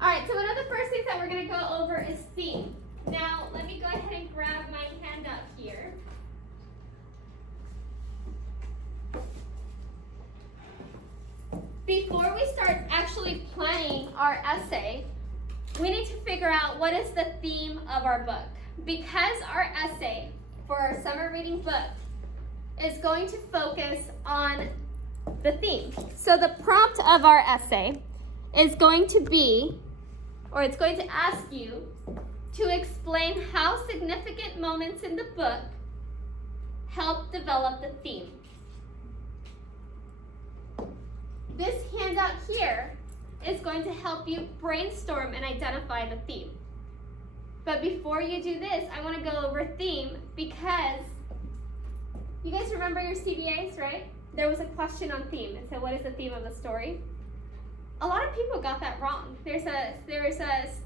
All right, so one of the first things that we're going to go over is theme. Now, let me go ahead and grab my handout here. Before we start actually planning our essay, we need to figure out what is the theme of our book. Because our essay for our summer reading book is going to focus on the theme. So the prompt of our essay is going to be, or it's going to ask you to explain how significant moments in the book help develop the theme. This handout here is going to help you brainstorm and identify the theme. But before you do this, I want to go over theme because you guys remember your CBAs, right? There was a question on theme. It said, what is the theme of the story? A lot of people got that wrong. There's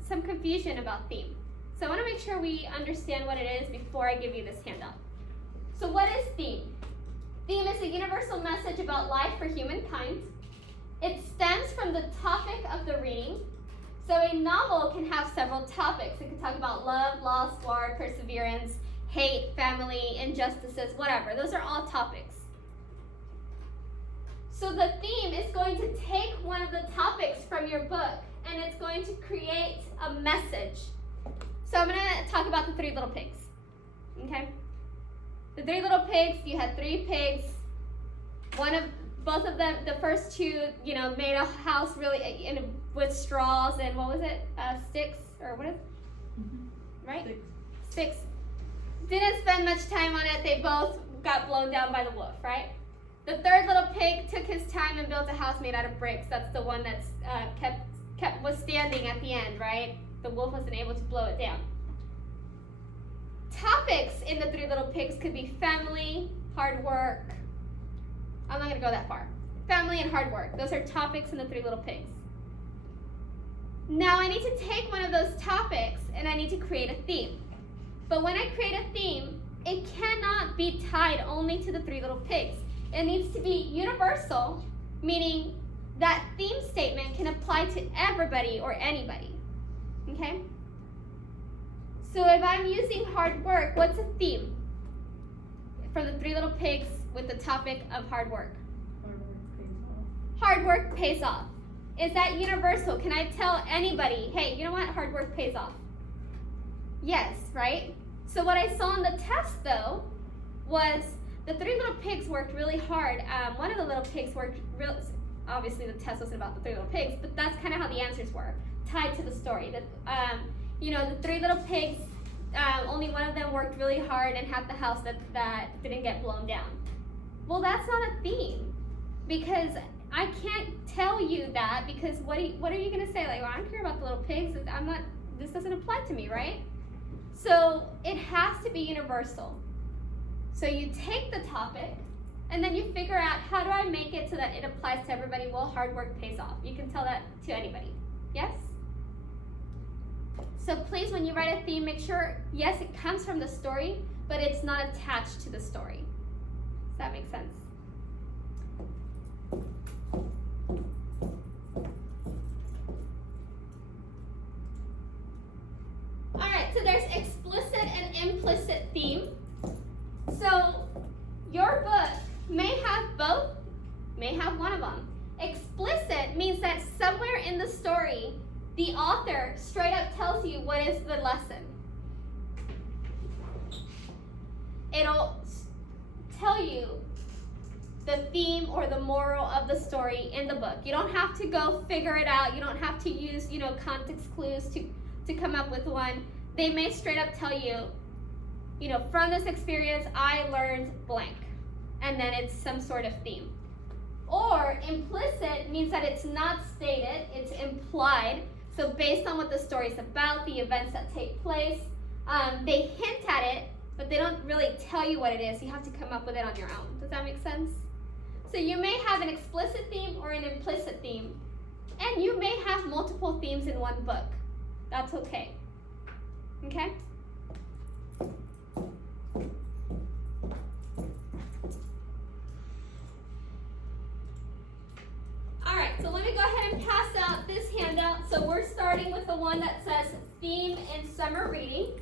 some confusion about theme. So I want to make sure we understand what it is before I give you this handout. So what is theme? Theme is a universal message about life for humankind. It stems from the topic of the reading. So a novel can have several topics. It can talk about love, loss, war, perseverance, hate, family, injustices, whatever. Those are all topics. So the theme is going to take one of the topics from your book and it's going to create a message. So I'm going to talk about the three little pigs. Okay? The three little pigs, you had three pigs. Both of them, the first two, made a house really with straws and what was it? Sticks or what is it? Mm-hmm. Right? Sticks. Didn't spend much time on it. They both got blown down by the wolf, right? The third little pig took his time and built a house made out of bricks. That's the one that's was standing at the end, right? The wolf wasn't able to blow it down. Topics in the three little pigs could be family, hard work. I'm not going to go that far. Family and hard work. Those are topics in the three little pigs. Now I need to take one of those topics and I need to create a theme. But when I create a theme, it cannot be tied only to the three little pigs. It needs to be universal, meaning that theme statement can apply to everybody or anybody. Okay? So if I'm using hard work, what's a theme for the three little pigs with the topic of hard work? Hard work pays off. Is that universal? Can I tell anybody, hey, you know what? Hard work pays off. Yes, right? So what I saw in the test, though, was the three little pigs worked really hard. One of the little pigs worked obviously the test wasn't about the three little pigs, but that's kind of how the answers were, tied to the story. The three little pigs, only one of them worked really hard and had the house that didn't get blown down. Well, that's not a theme, because I can't tell you that, because what are you going to say? Like, well, I don't care about the little pigs. This doesn't apply to me, right? So it has to be universal. So you take the topic, and then you figure out, how do I make it so that it applies to everybody? Well, hard work pays off. You can tell that to anybody. Yes? So please, when you write a theme, make sure, yes, it comes from the story, but it's not attached to the story. Does that make sense? All right, so there's explicit and implicit theme. So your book may have both, may have one of them. Explicit means that somewhere in the story, the author straight up tells you what is the lesson. It'll tell you the theme or the moral of the story in the book. You don't have to go figure it out. You don't have to use, context clues to come up with one. They may straight up tell you, from this experience, I learned blank. And then it's some sort of theme. Or implicit means that it's not stated, it's implied. So based on what the story is about, the events that take place, they hint at it, but they don't really tell you what it is. You have to come up with it on your own. Does that make sense? So you may have an explicit theme or an implicit theme, and you may have multiple themes in one book. That's okay. Okay? All right, so let me go ahead and pass out this handout. So we're starting with the one that says Theme in Summer Reading.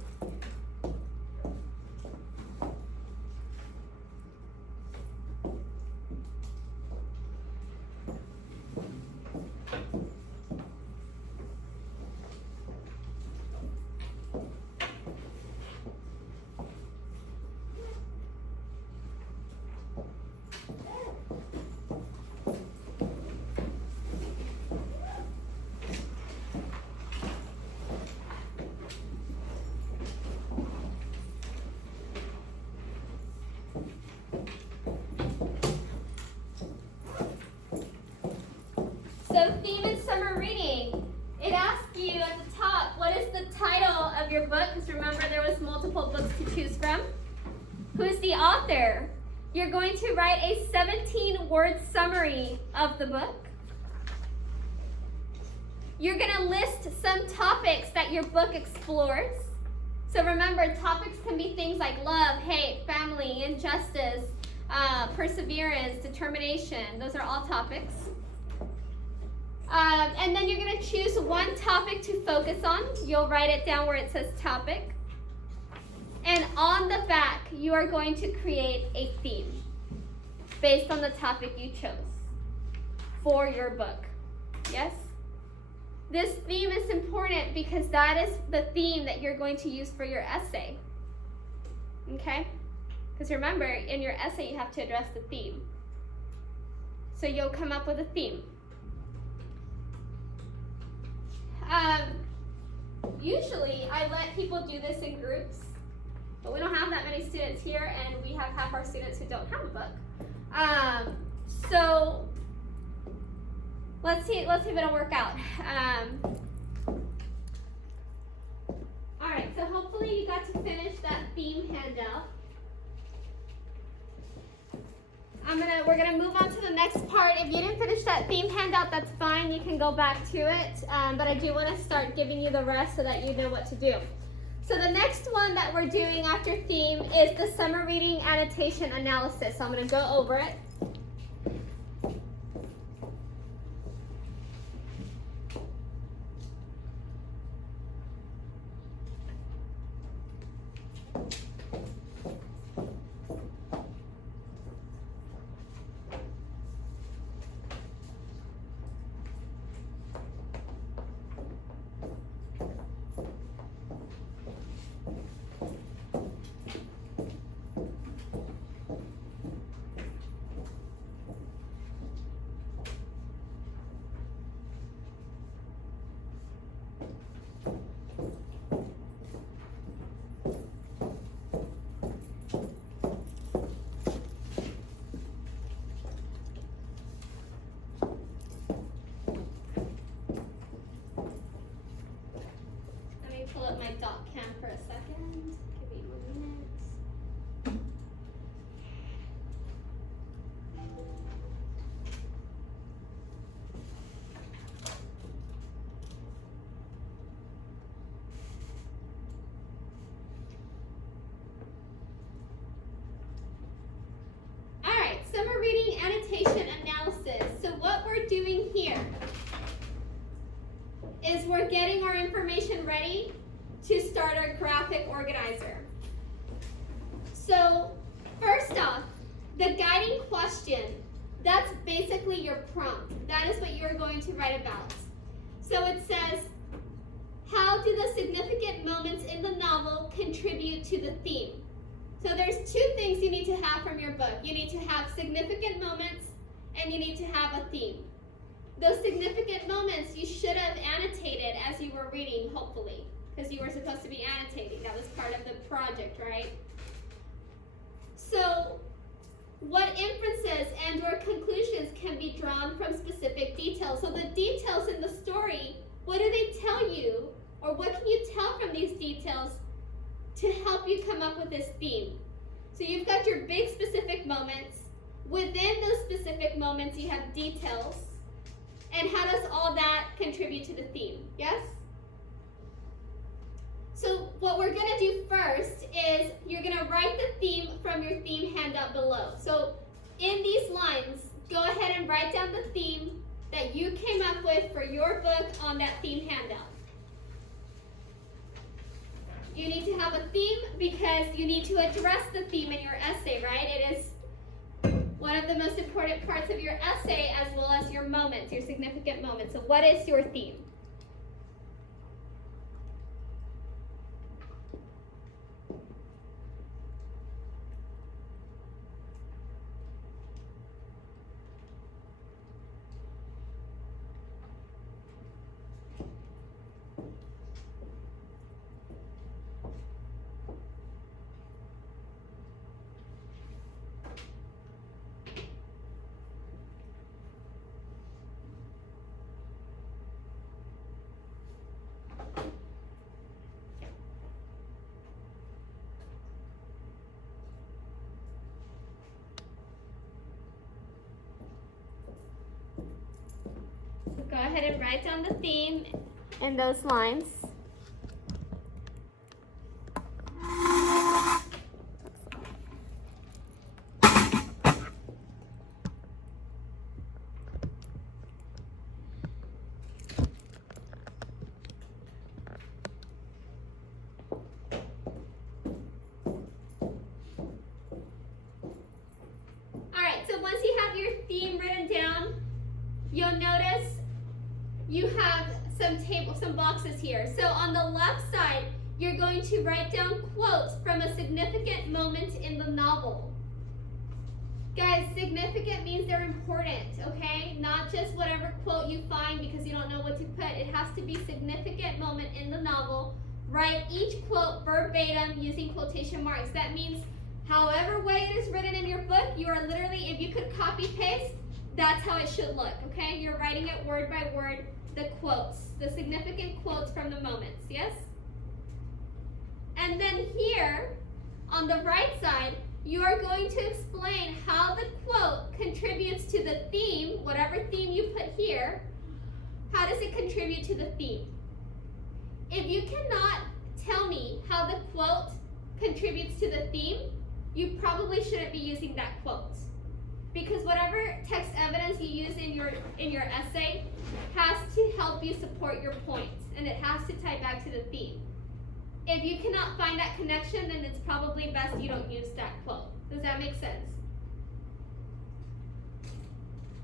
So Theme in Summer Reading, it asks you at the top, what is the title of your book? Because remember, there was multiple books to choose from. Who's the author? You're going to write a 17-word summary of the book. You're going to list some topics that your book explores. So remember, topics can be things like love, hate, family, injustice, perseverance, determination. Those are all topics. And then you're going to choose one topic to focus on. You'll write it down where it says topic. And on the back, you are going to create a theme based on the topic you chose for your book. Yes? This theme is important because that is the theme that you're going to use for your essay. Okay? Because remember, in your essay, you have to address the theme. So you'll come up with a theme. Usually, I let people do this in groups, but we don't have that many students here, and we have half our students who don't have a book. So let's see if it'll work out. All right, so hopefully you got to finish that theme handout. We're gonna move on to the next part. If you didn't finish that theme handout, that's fine. You can go back to it. But I do want to start giving you the rest so that you know what to do. So the next one that we're doing after theme is the summer reading annotation analysis. So I'm gonna go over it. Pull up my dot cam for a second. Give me 1 minute. All right, summer reading annotation analysis. So what we're doing here is we're getting our information ready to start our graphic organizer. So first off, the guiding question, that's basically your prompt. That is what you're going to write about. So it says, how do the significant moments in the novel contribute to the theme? So there's two things you need to have from your book. You need to have significant moments and you need to have a theme. Those significant moments you should have annotated as you were reading, hopefully, because you were supposed to be annotating. That was part of the project, right? So what inferences and or conclusions can be drawn from specific details? So the details in the story, what do they tell you, or what can you tell from these details to help you come up with this theme? So you've got your big specific moments. Within those specific moments, you have details. And how does all that contribute to the theme? Yes? So what we're going to do first is you're going to write the theme from your theme handout below. So in these lines, go ahead and write down the theme that you came up with for your book on that theme handout. You need to have a theme because you need to address the theme in your essay, right? It is one of the most important parts of your essay as well as your moments, your significant moments. So what is your theme? Go ahead and write down the theme in those lines. All right, so once you have your theme written down, you'll notice you have some boxes here. So on the left side, you're going to write down quotes from a significant moment in the novel. Guys, significant means they're important, okay? Not just whatever quote you find because you don't know what to put. It has to be significant moment in the novel. Write each quote verbatim using quotation marks. That means however way it is written in your book, you are literally, if you could copy paste, that's how it should look, okay? You're writing it word by word, the quotes, the significant quotes from the moments, yes? And then here, on the right side, you are going to explain how the quote contributes to the theme, whatever theme you put here. How does it contribute to the theme? If you cannot tell me how the quote contributes to the theme, you probably shouldn't be using that quote. Because whatever text evidence you use in your essay has to help you support your points, and it has to tie back to the theme. If you cannot find that connection, then it's probably best you don't use that quote. Does that make sense?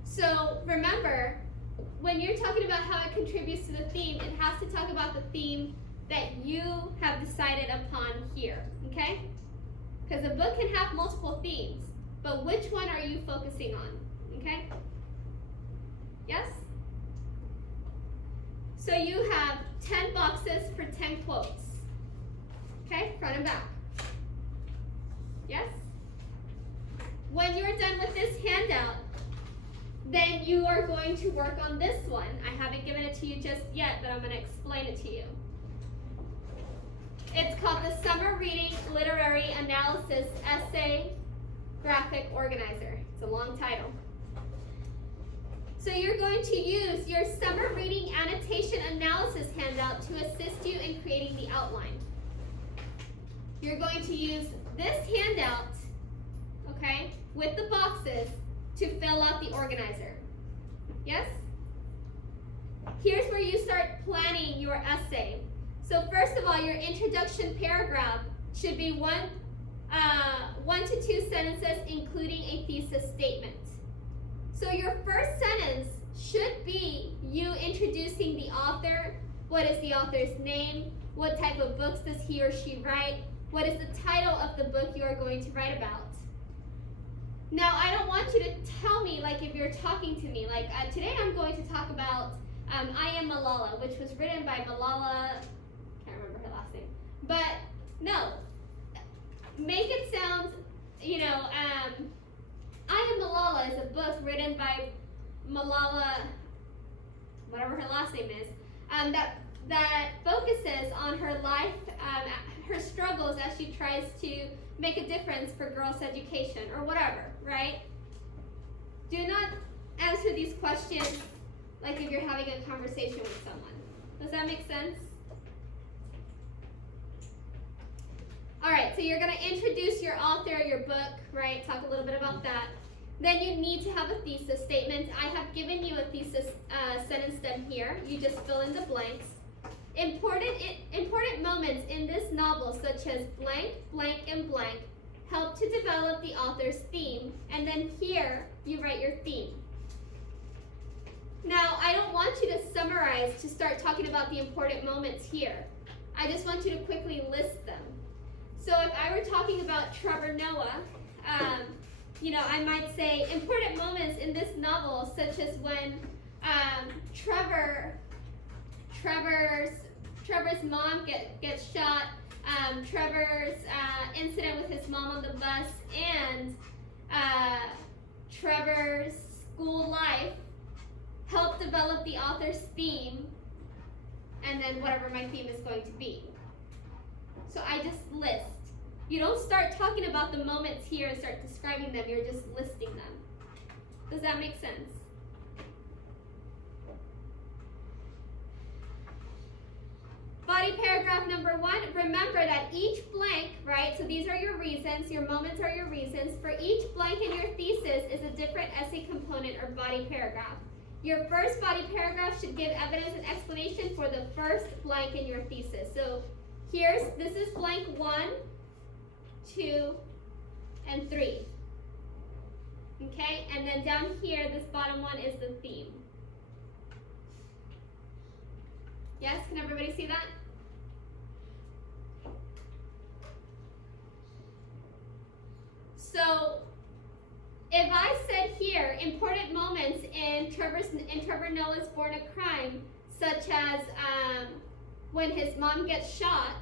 So remember, when you're talking about how it contributes to the theme, it has to talk about the theme that you have decided upon here, okay? Because a book can have multiple themes, but which one are you focusing on, okay? Yes? So you have 10 boxes for 10 quotes, okay? Front and back. Yes? When you're done with this handout, then you are going to work on this one. I haven't given it to you just yet, but I'm going to explain it to you. It's called the Summer Reading Literary Analysis Essay Graphic Organizer. It's a long title. So you're going to use your Summer Reading Annotation Analysis handout to assist you in creating the outline. You're going to use this handout, okay, with the boxes to fill out the organizer. Yes? Here's where you start planning your essay. So first of all, your introduction paragraph should be one to two sentences, including a thesis statement. So your first sentence should be you introducing the author. What is the author's name? What type of books does he or she write? What is the title of the book you are going to write about? Now, I don't want you to tell me, like, if you're talking to me, like, today I'm going to talk about I Am Malala, which was written by Malala, can't remember her last name. But, no, make it sound, you know, I Am Malala is a book written by Malala, whatever her last name is, that focuses on her life, her struggles as she tries to make a difference for girls' education or whatever, right? Do not answer these questions like if you're having a conversation with someone. Does that make sense? All right, so you're going to introduce your author, your book, right? Talk a little bit about that. Then you need to have a thesis statement. I have given you a thesis sentence stem here. You just fill in the blanks. Important moments in this novel, such as blank, blank, and blank, help to develop the author's theme. And then here, you write your theme. Now, I don't want you to summarize to start talking about the important moments here. I just want you to quickly list them. So if I were talking about Trevor Noah, I might say important moments in this novel, such as when Trevor's mom gets shot, Trevor's incident with his mom on the bus, and Trevor's school life help develop the author's theme, and then whatever my theme is going to be. So I just list. You don't start talking about the moments here and start describing them, you're just listing them. Does that make sense? Body paragraph number 1, remember that each blank, right, so these are your reasons, your moments are your reasons. For each blank in your thesis is a different essay component or body paragraph. Your first body paragraph should give evidence and explanation for the first blank in your thesis. So this is blank 1, 2, and 3. Okay, and then down here, this bottom one is the theme. Yes, can everybody see that? So if I said here, important moments in Trevor Noah's Born a Crime, such as when his mom gets shot,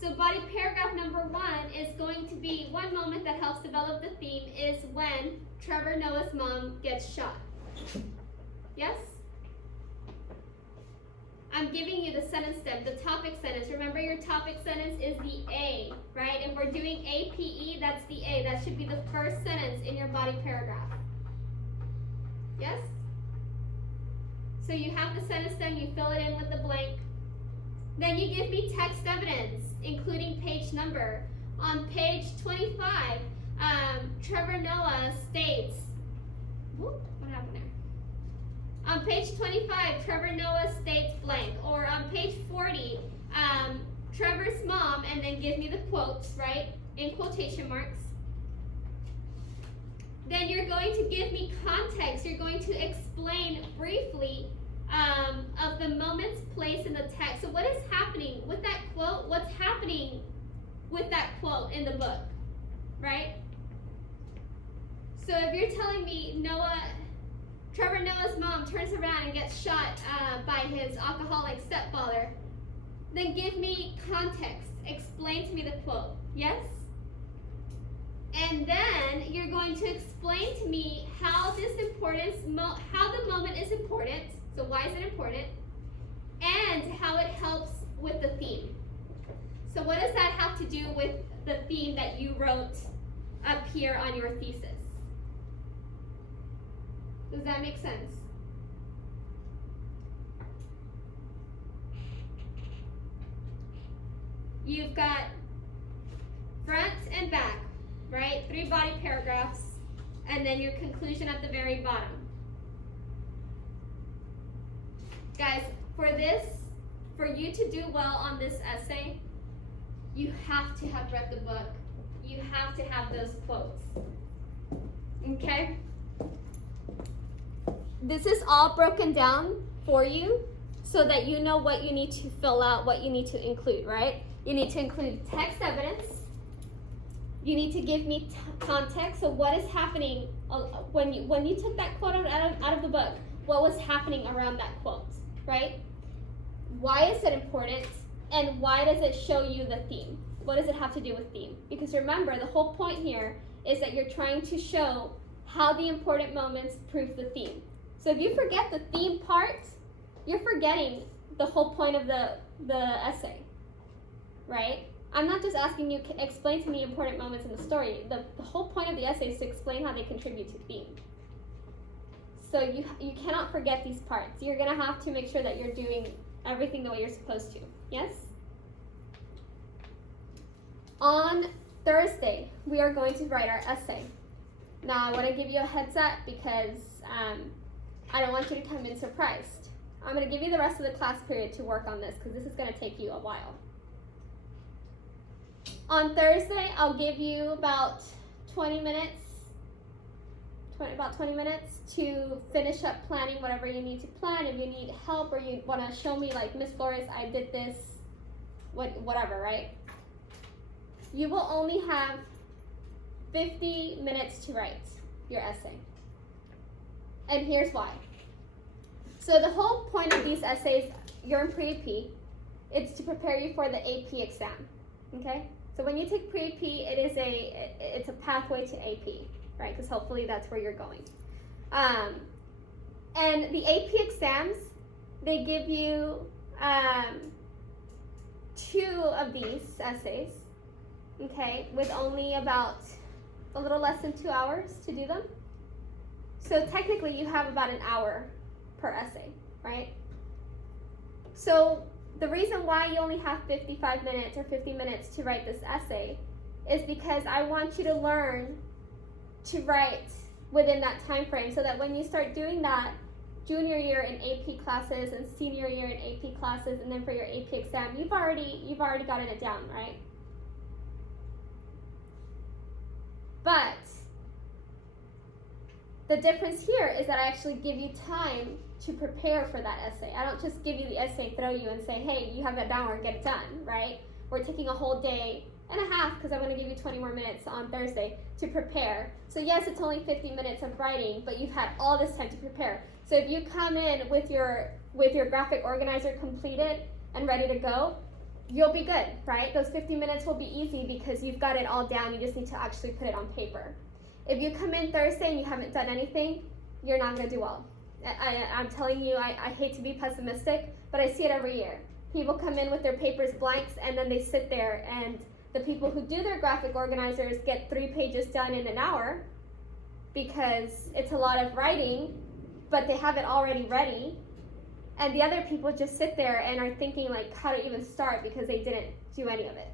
so body paragraph number 1 is going to be one moment that helps develop the theme is when Trevor Noah's mom gets shot. Yes? I'm giving you the sentence stem, the topic sentence. Remember your topic sentence is the A, right? If we're doing APE, that's the A. That should be the first sentence in your body paragraph. Yes? So you have the sentence stem, you fill it in with the blank. Then you give me text evidence, including page number. On page 25, Trevor Noah states, what happened there? On page 25, Trevor Noah states blank. Or on page 40, Trevor's mom, and then give me the quotes, right, in quotation marks. Then you're going to give me context. You're going to explain briefly of the moment's place in the text. So what is happening with that quote? What's happening with that quote in the book, right? So if you're telling me Trevor Noah's mom turns around and gets shot by his alcoholic stepfather, then give me context. Explain to me the quote. Yes? And then you're going to explain to me how the moment is important. So why is it important? And how it helps with the theme. So what does that have to do with the theme that you wrote up here on your thesis? Does that make sense? You've got front and back, right? 3 body paragraphs, and then your conclusion at the very bottom. Guys, for you to do well on this essay, you have to have read the book. You have to have those quotes. Okay? This is all broken down for you so that you know what you need to fill out, what you need to include, right? You need to include text evidence. You need to give me context. So what is happening when you took that quote out of the book? What was happening around that quote, right? Why is it important? And why does it show you the theme? What does it have to do with theme? Because remember, the whole point here is that you're trying to show how the important moments prove the theme. So if you forget the theme part, you're forgetting the whole point of the essay, right? I'm not just asking you to explain to me important moments in the story. The whole point of the essay is to explain how they contribute to theme. So you cannot forget these parts. You're going to have to make sure that you're doing everything the way you're supposed to. Yes? On Thursday, we are going to write our essay. Now I want to give you a heads up because I don't want you to come in surprised. I'm going to give you the rest of the class period to work on this because this is going to take you a while. On Thursday, I'll give you about 20 minutes to finish up planning whatever you need to plan. If you need help or you want to show me, like, Miss Flores, I did this, whatever, right? You will only have 50 minutes to write your essay. And here's why. So the whole point of these essays, you're in PreAP, it's to prepare you for the AP exam, okay? So when you take PreAP, it's a pathway to AP, right? Because hopefully that's where you're going. And the AP exams, they give you 2 of these essays, okay, with only about a little less than 2 hours to do them. So technically you have about an hour per essay, right? So the reason why you only have 55 minutes or 50 minutes to write this essay is because I want you to learn to write within that time frame so that when you start doing that junior year in AP classes and senior year in AP classes and then for your AP exam, you've already gotten it down, right? But the difference here is that I actually give you time to prepare for that essay. I don't just give you the essay, throw you, and say, hey, you have an hour and get it done, right? We're taking a whole day and a half because I'm going to give you 20 more minutes on Thursday to prepare. So yes, it's only 50 minutes of writing, but you've had all this time to prepare. So if you come in with your graphic organizer completed and ready to go, you'll be good, right? Those 50 minutes will be easy because you've got it all down. You just need to actually put it on paper. If you come in Thursday and you haven't done anything, you're not going to do well. I'm telling you, I hate to be pessimistic, but I see it every year. People come in with their papers blanks and then they sit there, and the people who do their graphic organizers get 3 pages done in an hour because it's a lot of writing, but they have it already ready. And the other people just sit there and are thinking like how to even start because they didn't do any of it.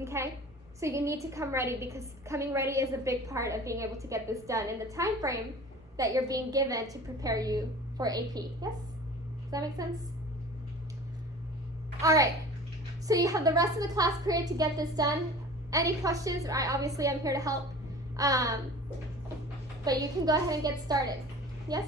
Okay? So you need to come ready because coming ready is a big part of being able to get this done in the time frame that you're being given to prepare you for AP. Yes? Does that make sense? All right. So you have the rest of the class period to get this done. Any questions? Obviously, I'm here to help. But you can go ahead and get started. Yes?